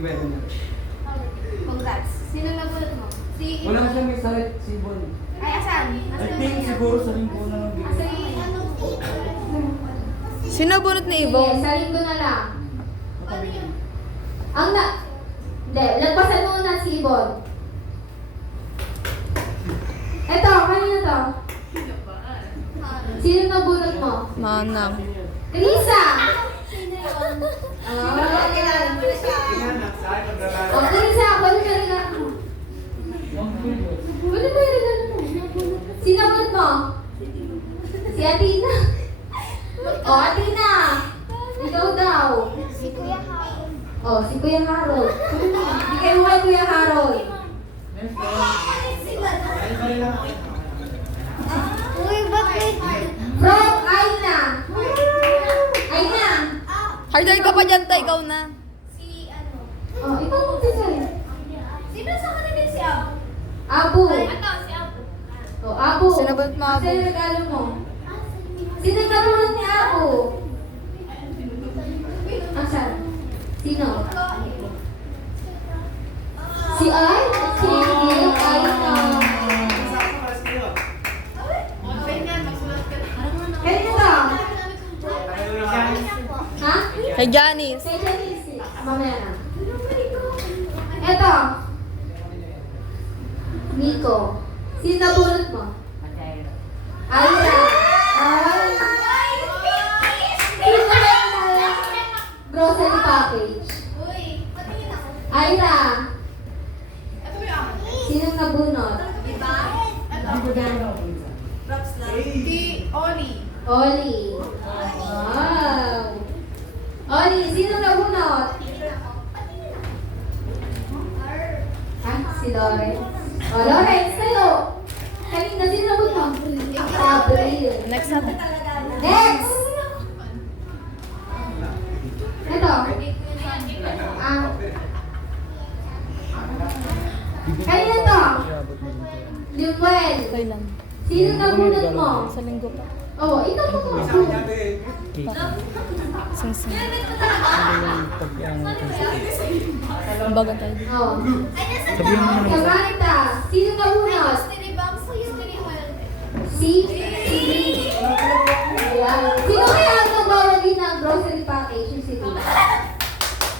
better na. Congrats. Sino nabulot mo? Si Wala na siya may salit, si Bon. Ay, asan? I think siguro sa linggo na lang Asa bigay. yung ano? Sino bunot ni Sige, Ibong? sa linggo na lang. Ang na... Hindi, lagpasan mo na si Ibon. Eto, kanina to. Sino nabunot mo? Manang. Krisa! Oh, Krisa, wala ka rin ako. Wala ba yung regalo mo? Sino bunot mo? Si Atina. Oh, Atina! Ikaw daw. Si Kuya Harold. Oh, si Kuya Harold. Hindi kayo kay Kuya Harold. Uy, bakit? From Aina. Aina. Hardal ka pa dyan, tay. Ikaw na. Si ano? Oh, ikaw mo si Sir. Sino sa kanila si Abu? Abu. Ano, si Abu? Oh, Abu. Sino ba mo, Abu? Sino yung regalo mo? Sino yung nabunod ni Abu? Asan? Sino? Si Ay? Si Aina. Kanino to? Ha? Kay Janice. Kay Janice. Mamaya na. Eto. Nico. Sino nabunod mo? Aira. Ay. Sino ba yung grocery package? Uy, patingin ako. Aira. Sino nabunod? Diba? Si Oli. Oli. Wow. Oli, sino nabunod? Ha? Si Lawrence. Oh, Lawrence, sa'yo. Kanina, sino nabunod mo? Abril. Next natin. Next! Ito. Ah. Kanina to. Limuel. Okay lang. Sino nabunod mo? Sa linggo pa. Oh, ikaw mo mo. Sing-sing. Ang baga tayo. Oh. Sabihin mo naman. Samarita. Sino nabunod? Mystery box, mystery world. Si? Ayan. Sino kaya ang nagbawagi ng grocery package? Yung si Rita.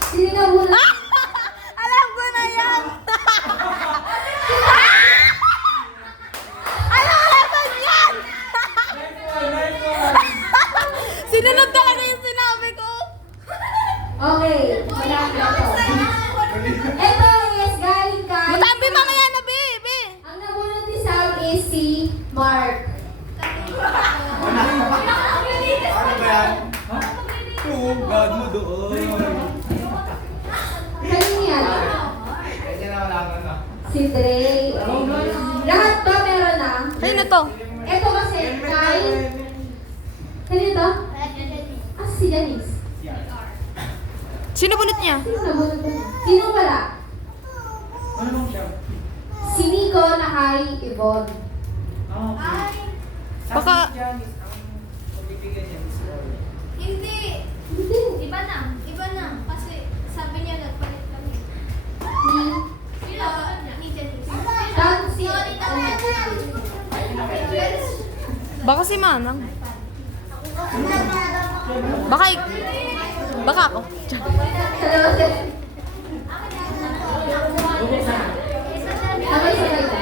Sino nabunod? Alam ko na yan! Alam ko yan! Sinunod talaga yung sinabi ko. Okay. Wala na ito. Ito is galing kay... Matambi mamaya na, be! Ang nabunod ni Sam is si Mark. Ano ba yan? God mo doon. Kanino yan? Si Dre. Lahat to meron na. Sino to? Ito kasi kay... Kanino to? Ah, si Janice. Sino bunot niya? Sino nabunod mo? Sino wala? Ano bang siya? Si Nico na kay Yvonne. Ay, Baka- Janice, ang pagbibigyan niya is Oli. hindi. Hindi. Iba na. Iba na. Kasi sabi niya nagpalit kami. Ni... Sino? Ni Janice. Tapos si... Sorry, tama. Baka si Manang. Baka ako. Dalawa sila. Sabay sabay ba?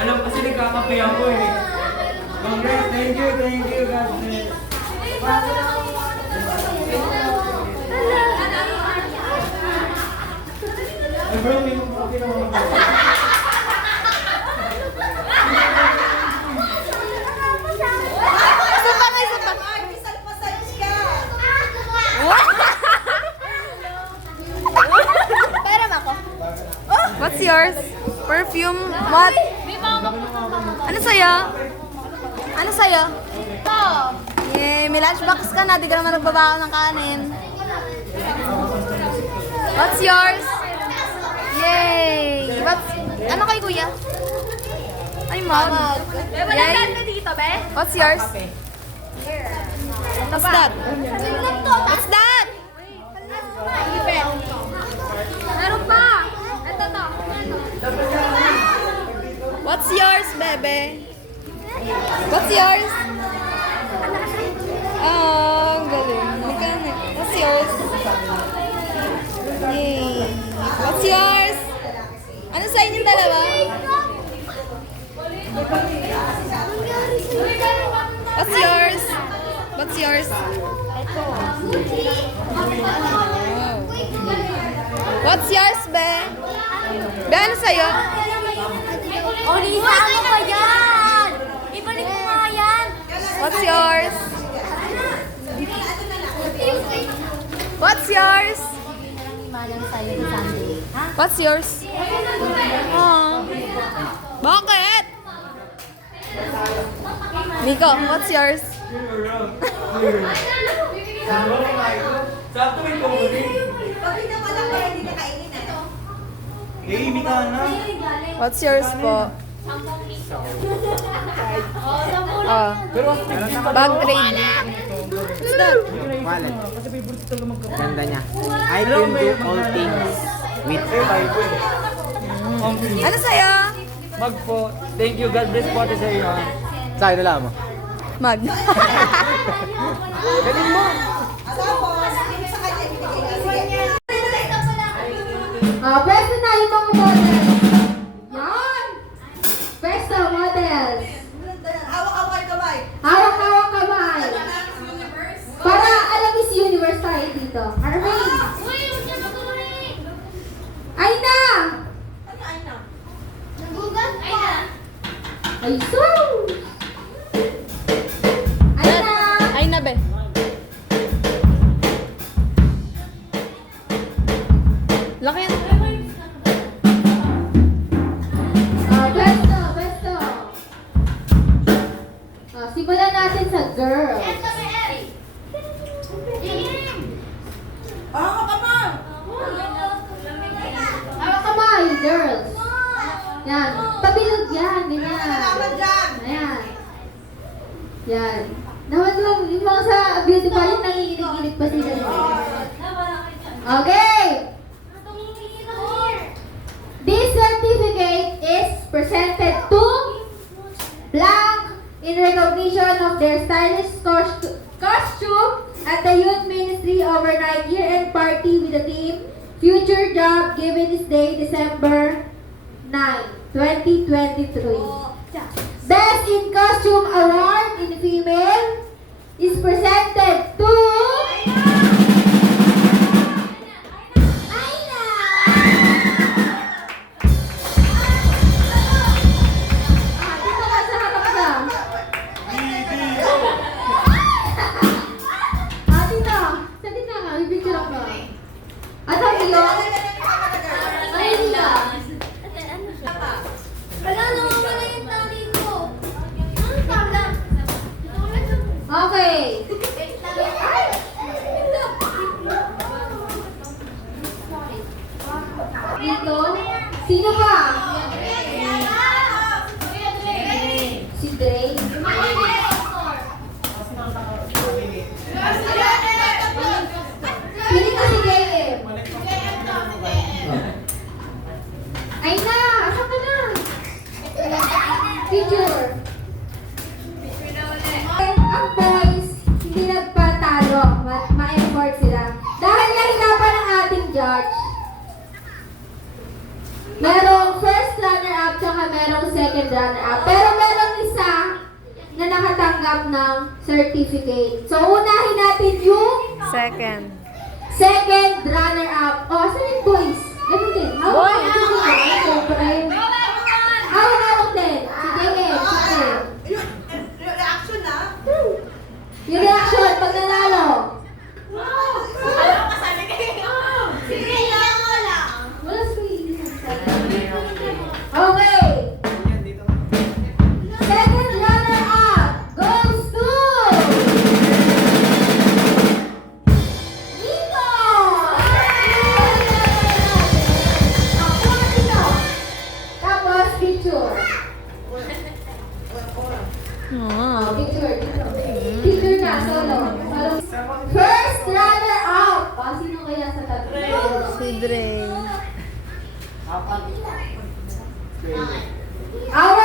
Alam kasi nagkakape ako eh. Congrats, thank you, God bless. Ay bro, may mga kape na mga kape. Isa pa. Pera mo ako. What's yours? Perfume? What? Ano sa'yo? Ano sa'yo? Ito. Yay! May lunchbox ka na. Di ka naman nagbabaon ng kanin. What's yours? Yay! Ano kay kuya? Ay, mom. Yay! What's yours? What's that? What's that? Meron pa! Ito to. What's yours, bebe? What's yours? Oh, ang galing. Magkano? What's yours? Yay! What's yours? Ano sa inyong dalawa? What's yours? What's yours? Wow. What's yours, be? Be, ano sa'yo? O, Lisa, ano ba yan? Ibalik mo nga yan. What's yours? What's yours? What's yours? Oh. Bakit? Nico, what's yours? Sakto may kumuli. Eh, hindi ka na. What's yours po? Oh, bag trade. What's that? Wallet. Ganda niya. I can do all things with Ano sa'yo? Mag po. Thank you. God bless po sa iyo. Sa'yo na lang mo. Mag. Pwesto na yung mga models. Yan! Pwesto, models. Hawak-hawak kamay. Para alam Miss Universe tayo dito. Arvin! Ay na! Nagugat pa. Ay sus! Ay na! Ay na, be. Laki yan. Pwesto. Simulan natin sa girl. Hawak kamay, girls. Yan. Pabilog yan. Ganyan. Ayan. Yan. Naman yung mga sa beauty pa yun, nanginginig-ginig pa sila. Okay. This certificate is presented to Blanc in recognition of their stylish costume at the Youth Ministry overnight year-end party with the theme Future Job given this day, December 9, 2023. Best in Costume Award in Female is presented to Aina! Dito ka sa harap ka. Dito. Sa dito ka. Bibigyan ako. At ang iyo? Ay, nila. Wala na wala yung tali ko. Ano tabla? Okay. Dito. Sino ba? Si Dre. Pili ko si JM. Ay na! Asa ka na? Picture. Ang boys, hindi nagpatalo. Ma-effort sila. Dahil nahirapan ang ating judge. Merong first runner-up tsaka merong second runner-up. Pero merong isa na nakatanggap ng certificate. So, unahin natin yung second runner-up. O, saan yung boys? Ganun din. Hawak din. Siyempre. Hawak din. Si JM. Yung reaction pag nanalo. Wala screen. Okay. Second runner-up goes to picture. Oh. Picture. Picture na, solo. First runner-up. Sino kaya sa tatlo? Si Dre. Our